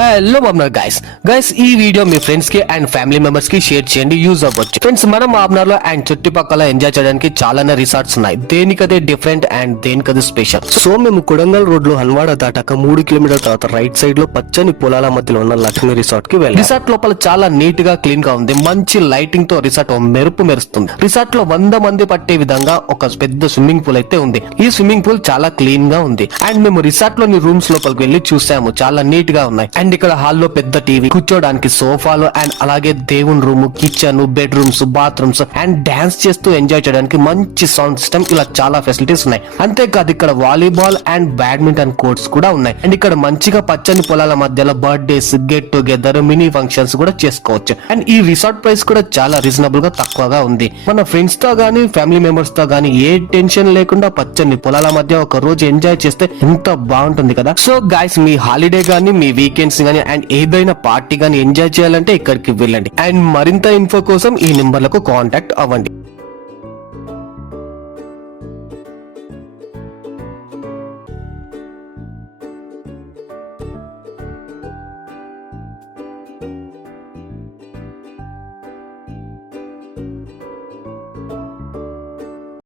Hello బాబునార్ guys ఈ video మీ friends కి and family members కి షేర్ చేయండి, యూజ్ అవ్వచ్చు. ఫ్రెండ్స్, మనం బాబునార్ లో అండ్ చుట్టుపక్కల ఎంజాయ్ చేయడానికి చాలానే రిసార్ట్స్ ఉన్నాయి. దేనికదే డిఫరెంట్ అండ్ దేనికదే స్పెషల్. సో మేము కొడంగల్ రోడ్ లో హన్వాడ దాటాక 3 కిలోమీటర్ల తర్వాత రైట్ సైడ్ లో పచ్చని పొలాల మధ్యలో ఉన్న లక్ష్మీ రిసార్ట్ కి వెళ్ళాం. రిసార్ట్ లోపల చాలా నీట్ గా క్లీన్ గా ఉంది. మంచి లైటింగ్ తో రిసార్ట్ మెరుపు మెరుస్తుంది. రిసార్ట్ లో 100 మంది పట్టే విధంగా ఒక పెద్ద స్విమ్మింగ్ పూల్ అయితే ఉంది. ఈ స్విమ్మింగ్ పూల్ చాలా క్లీన్ గా ఉంది. అండ్ మేము రిసార్ట్ లోని రూమ్స్ లోపలికి వెళ్లి చూసాము, చాలా నీట్ గా ఉన్నాయి. అండ్ ఇక్కడ హాల్లో పెద్ద టీవీ, కూర్చోడానికి సోఫాలు అండ్ అలాగే దేవుని room, kitchen, bedrooms, bathrooms and dance చేస్తూ ఎంజాయ్ చేయడానికి మంచి సౌండ్ సిస్టమ్, ఇలా చాలా ఫెసిలిటీస్ ఉన్నాయి. అంతేకాదు ఇక్కడ వాలీబాల్ అండ్ బ్యాడ్మింటన్ కోర్ట్స్ కూడా ఉన్నాయి. అండ్ ఇక్కడ మంచిగా పచ్చని పొలాల మధ్యలో birthdays, get together, mini functions కూడా చేసుకోవచ్చు. అండ్ ఈ రిసార్ట్ ప్రైస్ కూడా చాలా రీజనబుల్ గా తక్కువగా ఉంది. మన ఫ్రెండ్స్ తో గానీ ఫ్యామిలీ మెంబర్స్ తో గానీ ఏ టెన్షన్ లేకుండా పచ్చని పొలాల మధ్య ఒక రోజు ఎంజాయ్ చేస్తే ఎంత బాగుంటుంది కదా. సో గైస్, మీ హాలిడే గానీ మీ వీకెండ్స్ గానీ అండ్ ఏదైనా పార్టీ గానీ ఎంజాయ్ చేయాలంటే ఇక్కడికి వెళ్ళండి. అండ్ మరింత ఇన్ఫో కోసం ఈ నెంబర్లకు కాంటాక్ట్ అవ్వండి.